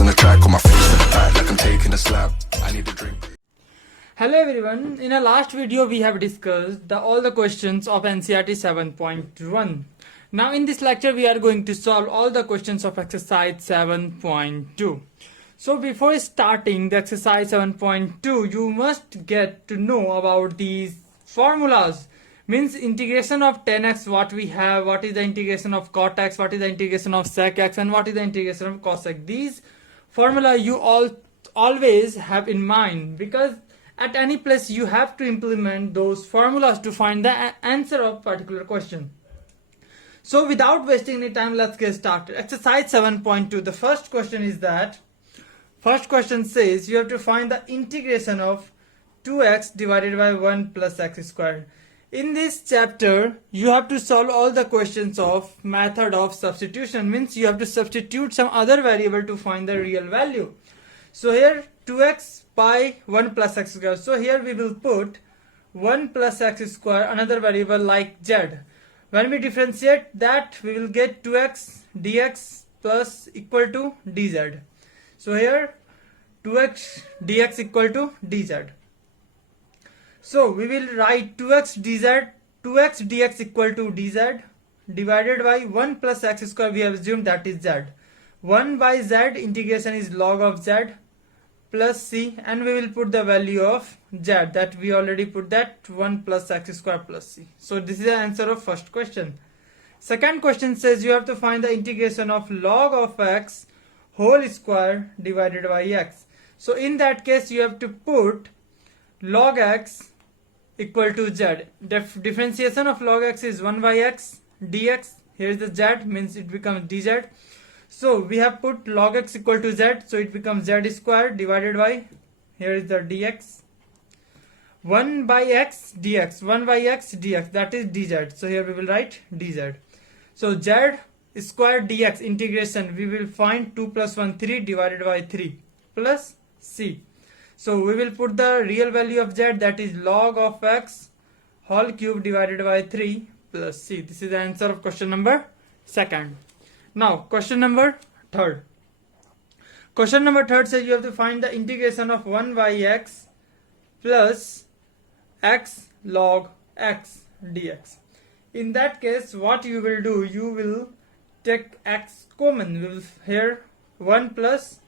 on the track, on my face in the back like I'm taking a slap. I need a drink. Hello everyone, in our last video we have discussed all the questions of NCERT 7.1. Now in this lecture we are going to solve all the questions of exercise 7.2. So before starting the exercise 7.2, you must get to know about these formulas. Means integration of 10x, what we have, what is the integration of cot x, what is the integration of sec x, and what is the integration of cos x. These formula you always have in mind, because at any place you have to implement those formulas to find the answer of particular question. So without wasting any time, let's get started. Exercise 7.2. The first question is that, first question says you have to find the integration of 2x divided by 1 plus x squared. In this chapter, you have to solve all the questions of method of substitution. Means you have to substitute some other variable to find the real value. So here 2x by 1 plus x squared. So here we will put 1 plus x squared, another variable like z. When we differentiate that, we will get 2x dx plus equal to dz. So here 2x dx equal to dz. So we will write 2x dx equal to dz divided by 1 plus x square. We have assumed that is z. 1 by z integration is log of z plus c, and we will put the value of z, that we already put that 1 plus x square plus c. So this is the answer of first question. Second question says you have to find the integration of log of x whole square divided by x. So in that case you have to put log x equal to z. Differentiation of log x is 1 by x dx. Here is the z, means it becomes dz. So we have put log x equal to z, so it becomes z square divided by, here is the dx, 1 by x dx, 1 by x dx, that is dz. So here we will write dz. So z square dx integration, we will find 2 plus 1 3 divided by 3 plus c. So we will put the real value of z, that is log of x whole cube divided by 3 plus c. This is the answer of question number second. Now question number third. Question number third says you have to find the integration of 1 by x plus x log x dx. In that case what you will do, you will take x common. We will here 1 plus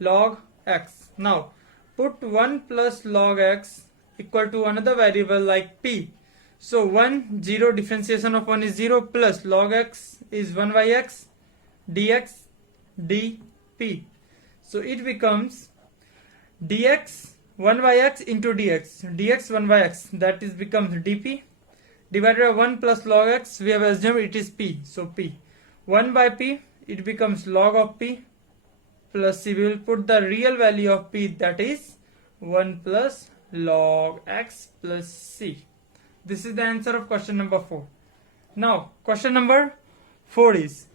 log x. Now put 1 plus log x equal to another variable like p. So 1 0, differentiation of 1 is 0, plus log x is 1 by x dx dp. So it becomes dx 1 by x into dx 1 by x, that is becomes dp divided by 1 plus log x. We have assumed it is p, so p 1 by p, it becomes log of p plus c. We will put the real value of p, that is 1 plus log x plus c. This is the answer of question number 4. Now question number 4 is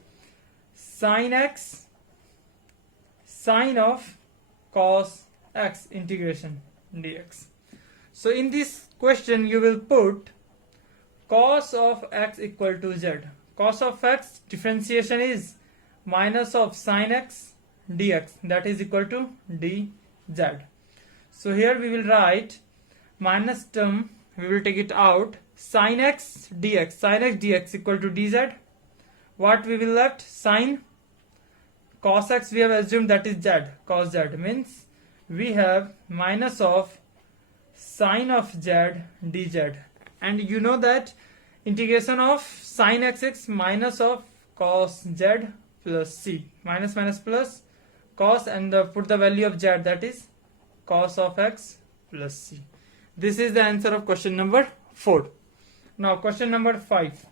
sin x sine of cos x integration dx. So in this question you will put cos of x equal to z. Cos of x differentiation is minus of sin x dx, that is equal to dz. So here we will write minus term, we will take it out, sin x dx equal to dz. What we will left? Sin cos x, we have assumed that is z, cos z, means we have minus of sin of z dz. And you know that integration of sin x is minus of cos z plus c, minus minus plus cos, and put the value of z, that is cos of x plus c. This is the answer of question number 4. Now question number 5.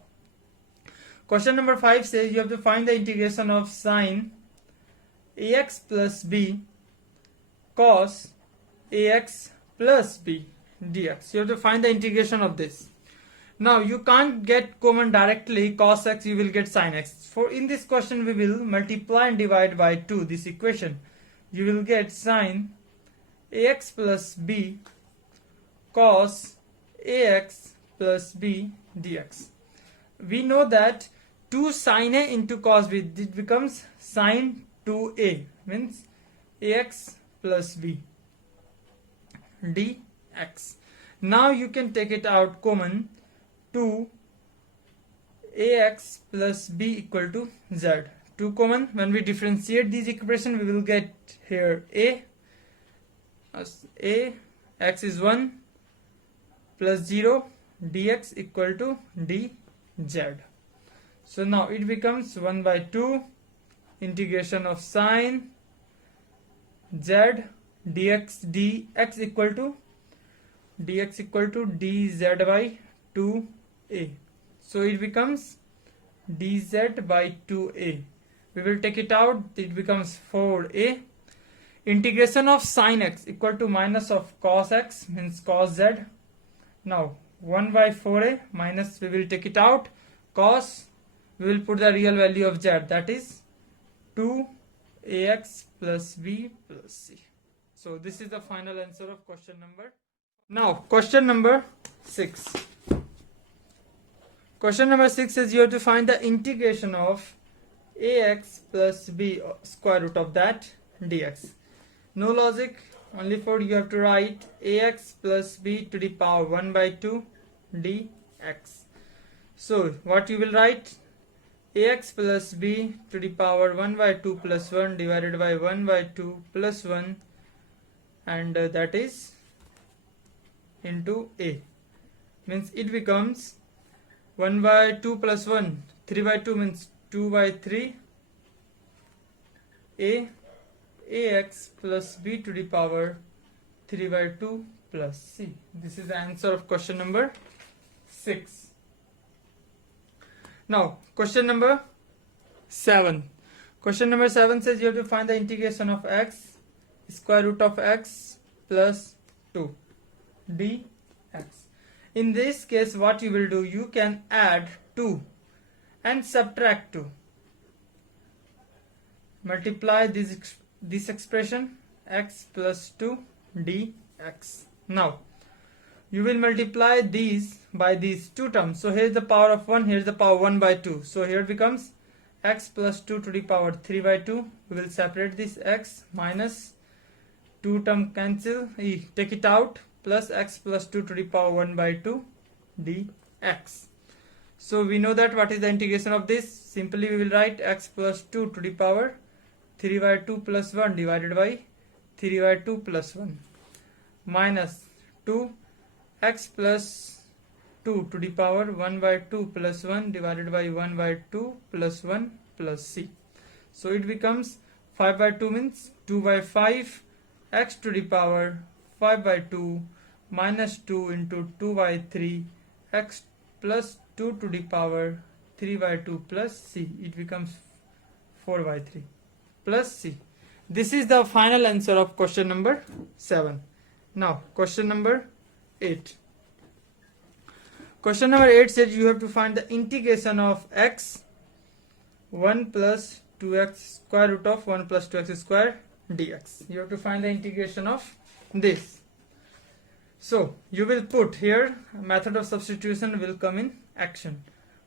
Question number 5 says you have to find the integration of sin ax plus b cos ax plus b dx. You have to find the integration of this. Now you can't get common directly cos x, you will get sin x. For in this question we will multiply and divide by 2 this equation. You will get sin ax plus b cos ax plus b dx. We know that 2 sin a into cos b, it becomes sin 2a, means ax plus b dx. Now you can take it out common. 2 ax plus b equal to z. 2 common. When we differentiate these equation, we will get here a x is 1 plus 0 dx equal to dz. So now it becomes 1 by 2 integration of sine z dx equal to dz by 2a. So it becomes dz by 2a. We will take it out. It becomes 4a. Integration of sine x equal to minus of cos x, means cos z. Now 1 by 4a minus, we will take it out, cos, we will put the real value of z, that is 2ax plus b plus c. So this is the final answer of question number. Now question number 6. Question number 6 is you have to find the integration of ax plus b square root of that dx. No logic, only for you have to write ax plus b to the power 1 by 2 dx. So what you will write? Ax plus b to the power 1 by 2 plus 1 divided by 1 by 2 plus 1, and that is into a, means it becomes 1 by 2 plus 1, 3 by 2 means 2 by 3 ax plus b to the power 3 by 2 plus c. This is the answer of question number 6. Now question number 7. Question number 7 says you have to find the integration of x square root of x plus 2 dx. In this case what you will do, you can add 2 and subtract 2. Multiply this expression x plus 2 dx. Now you will multiply these by these two terms. So here is the power of 1, here is the power 1 by 2. So here becomes x plus 2 to the power 3 by 2. We will separate this x, minus 2 term cancel, take it out, plus x plus 2 to the power 1 by 2 dx. So we know that what is the integration of this. Simply we will write x plus 2 to the power 3 by 2 plus 1 divided by 3 by 2 plus 1 minus 2 x plus 2 to the power 1 by 2 plus 1 divided by 1 by 2 plus 1 plus c. So it becomes 5 by 2 means 2 by 5 x to the power 5 by 2 minus 2 into 2 by 3 x plus 2 to the power 3 by 2 plus c. It becomes 4 by 3 plus c. This is the final answer of question number 7. Now question number 8. Question number 8 says you have to find the integration of x 1 plus 2x square root of 1 plus 2x square dx. You have to find the integration of this. So you will put here, method of substitution will come in action.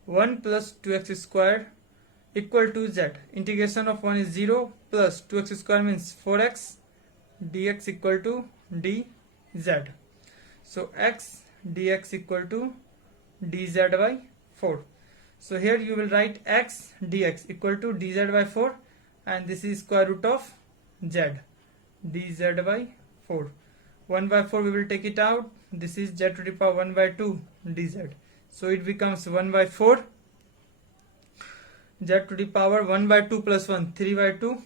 1 plus 2x square equal to z. Integration of 1 is 0 plus 2x square means 4x dx equal to dz. So x dx equal to dz by 4. So here you will write x dx equal to dz by 4, and this is square root of z, dz by 4. 1 by 4 we will take it out. This is z to the power 1 by 2 dz. So it becomes 1 by 4 z to the power 1 by 2 plus 1 3 by 2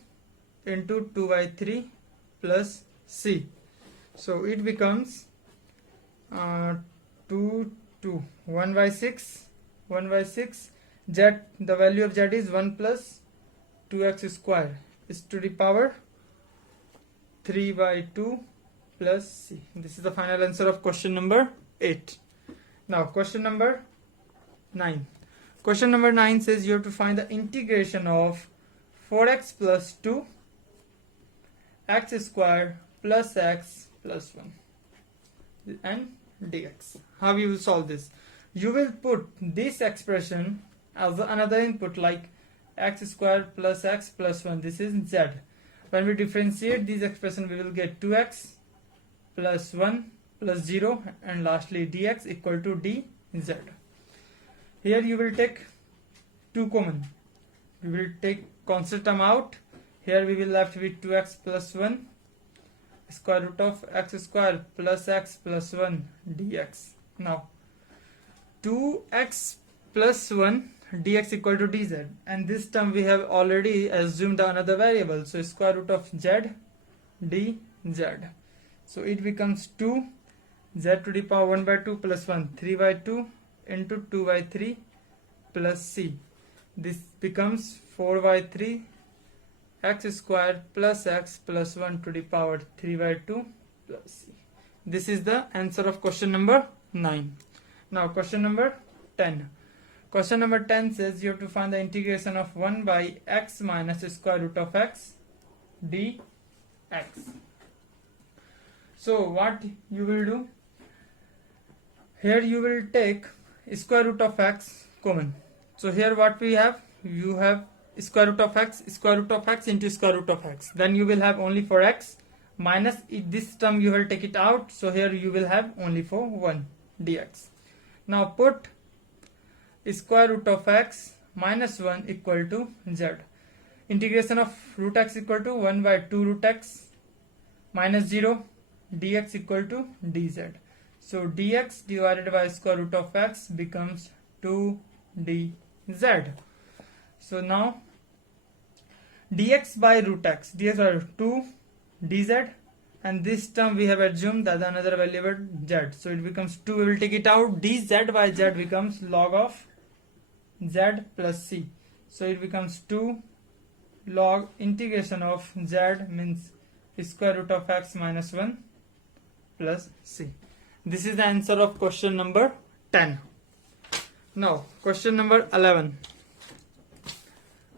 into 2 by 3 plus c. So it becomes 1 by 6 z, the value of z is 1 plus 2x square is to the power 3 by 2 plus c. This is the final answer of question number 8. Now question number 9. Question number 9 says you have to find the integration of 4x plus 2 x square plus x plus 1 and dx. How you will solve this? You will put this expression as another input, like x square plus x plus 1. This is z. When we differentiate these expression, we will get 2x plus 1 plus 0 and lastly dx equal to dz. Here you will take 2 common. We will take constant term out. Here we will left with 2x plus 1 square root of x square plus x plus 1 dx. Now 2x plus 1 dx equal to dz, and this term we have already assumed another variable, so square root of z dz. So it becomes 2 z to the power 1 by 2 plus 1 3 by 2 into 2 by 3 plus c. This becomes 4 by 3 x square plus x plus 1 to the power 3 by 2 plus c. This is the answer of question number 9. Now question number 10. Question number 10 says you have to find the integration of 1 by x minus square root of x dx. So what you will do? Here you will take square root of x common. So here what we have? You have square root of x into square root of x. Then you will have only for x minus this term you will take it out. So here you will have only for 1 dx. Now put square root of x minus 1 equal to z. Integration of root x equal to 1 by 2 root x minus 0 dx equal to dz. So dx divided by square root of x becomes 2 dz. So now dx by root x, dx by 2 dz, and this term we have assumed that another variable z. So it becomes 2, we will take it out, dz by z becomes log of z plus c. So it becomes 2 log integration of z means square root of x minus 1 plus c. This is the answer of question number 10. Now question number 11.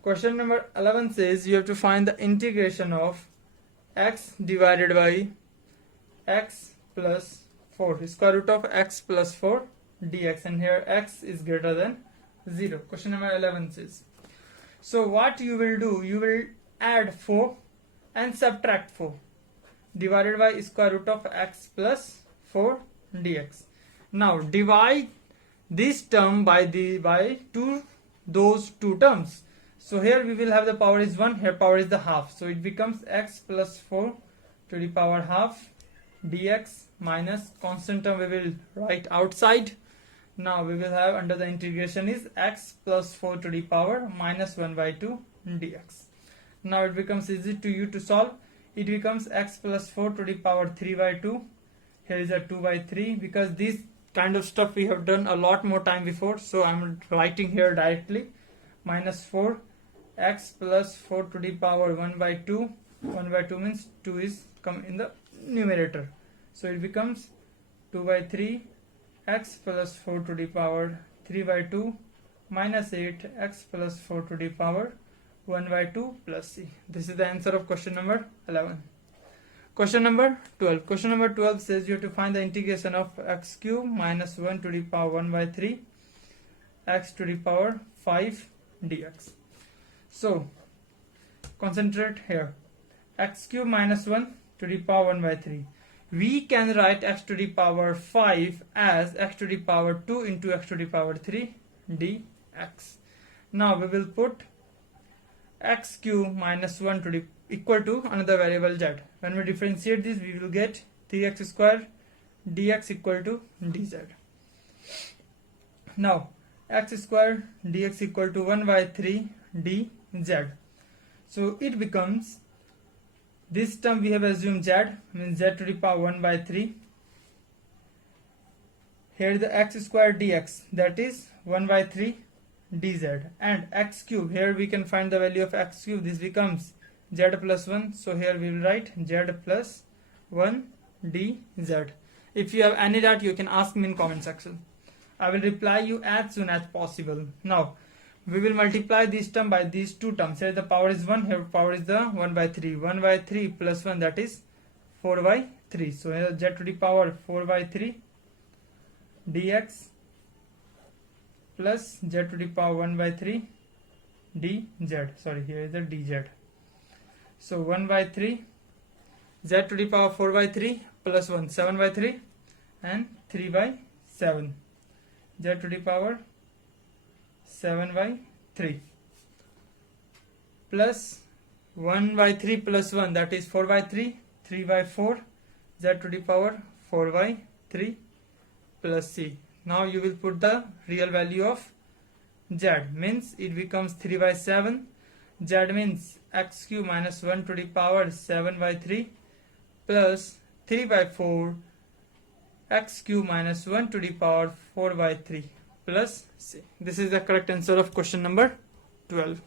Question number 11 says you have to find the integration of x divided by x plus 4, square root of x plus 4 dx, and here x is greater than 0. Question number 11 says, so what you will do, you will add 4 and subtract 4 divided by square root of x plus 4 dx. Now divide this term by those two terms. So here we will have the power is 1, here power is the half. So it becomes x plus 4 to the power half dx minus constant term we will write outside. Now we will have under the integration is x plus 4 to the power minus 1 by 2 dx. Now it becomes easy to you to solve. It becomes x plus 4 to the power 3 by 2. Here is a 2 by 3, because this kind of stuff we have done a lot more time before. So I'm writing here directly minus 4 x plus 4 to the power 1 by 2. 1 by 2 means 2 is come in the numerator. So it becomes 2 by 3 x plus 4 to the power 3 by 2 minus 8 x plus 4 to the power 1 by 2 plus c. This is the answer of question number 11. Question number 12. Question number 12 says you have to find the integration of x cube minus 1 to the power 1 by 3 x to the power 5 dx. So concentrate here. X cube minus 1 to the power 1 by 3. We can write x to the power 5 as x to the power 2 into x to the power 3 dx. Now we will put x cube minus 1 to the equal to another variable z. When we differentiate this, we will get 3x square dx equal to dz. Now x square dx equal to 1 by 3 dz. So it becomes, this term we have assumed z, means z to the power 1 by 3. Here the x square dx, that is 1 by 3 dz, and x cube, here we can find the value of x cube. This becomes z plus 1. So here we will write z plus 1 dz. If you have any doubt, you can ask me in comment section. I will reply you as soon as possible. Now we will multiply this term by these two terms. Here the power is 1, here power is the 1 by 3. 1 by 3 plus 1, that is 4 by 3. So here z to the power 4 by 3 dx plus z to the power 1 by 3 dz. Sorry, here is the dz. So 1 by 3 z to the power 4 by 3 plus 1 7 by 3 and 3 by 7 z to the power 7 by 3 plus 1 by 3 plus 1, that is 4 by 3, 3 by 4 z to the power 4 by 3 plus c. Now you will put the real value of z, means it becomes 3 by 7. Z means x cube minus 1 to the power 7 by 3 plus 3 by 4 x cube minus 1 to the power 4 by 3 plus c. This is the correct answer of question number 12.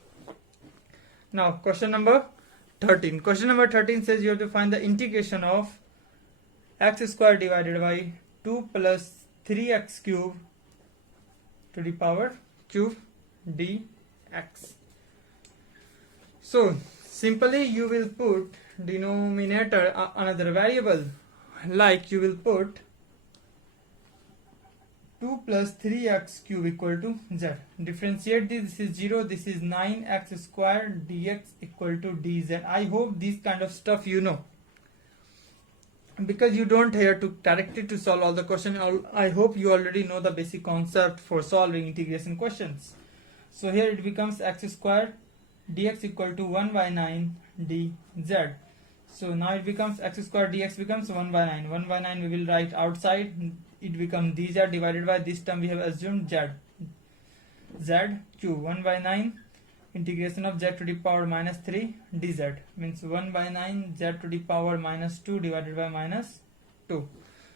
Now question number 13. Question number 13 says you have to find the integration of x square divided by 2 plus 3x cube to the power cube dx. So simply you will put denominator another variable, like you will put 2 plus 3x cube equal to z. Differentiate this is 0, this is 9x square dx equal to dz. I hope this kind of stuff you know, because you don't have to directly to solve all the question. I hope you already know the basic concept for solving integration questions. So here it becomes x square dx equal to 1 by 9 dz. So now it becomes x square dx becomes 1 by 9. 1 by 9 we will write outside. It becomes dz divided by this term we have assumed z cube. 1 by 9 integration of z to the power minus 3 dz means 1 by 9 z to the power minus 2 divided by minus 2.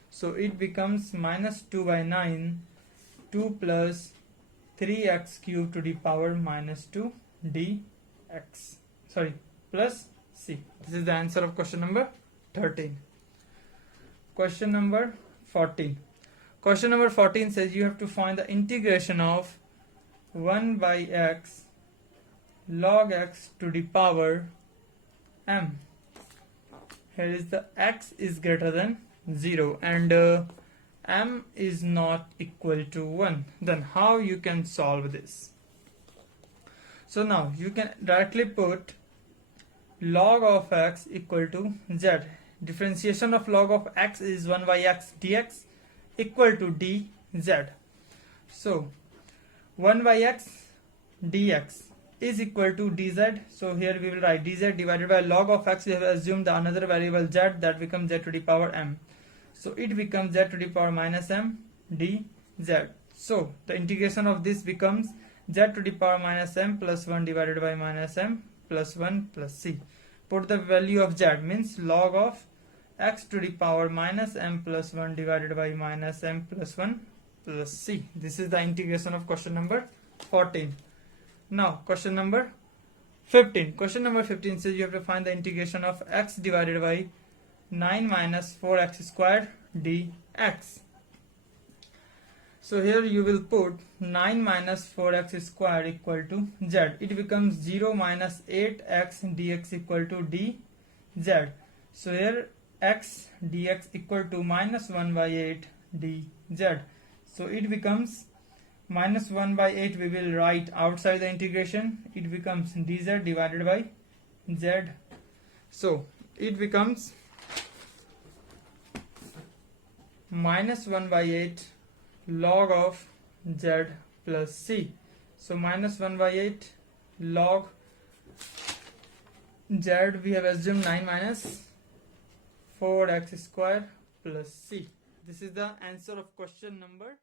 So it becomes minus 2 by 9 2 plus 3x cube to the power minus 2 dx. Sorry, plus c. This is the answer of question number 13. Question number 14. Question number 14 says you have to find the integration of 1 by x log x to the power m. Here is the x is greater than 0 and m is not equal to 1. Then how you can solve this? So now you can directly put log of x equal to z. Differentiation of log of x is 1 by x dx equal to dz. So 1 by x dx is equal to dz. So here we will write dz divided by log of x. We have assumed the another variable z, that becomes z to the power m. So it becomes z to the power minus m dz. So the integration of this becomes z to the power minus m plus 1 divided by minus m plus 1 plus c. Put the value of z, means log of x to the power minus m plus 1 divided by minus m plus 1 plus c. This is the integration of question number 14. Now question number 15. Question number 15 says you have to find the integration of x divided by 9 minus 4x squared dx. So here you will put 9 minus 4x squared equal to z. It becomes 0 minus 8x dx equal to dz. So here x dx equal to minus 1 by 8 dz. So it becomes minus 1 by 8 we will write outside the integration. It becomes dz divided by z. So it becomes minus 1 by 8 log of z plus c. So minus 1 by 8 log z, we have assumed 9 minus 4x square plus c. This is the answer of question number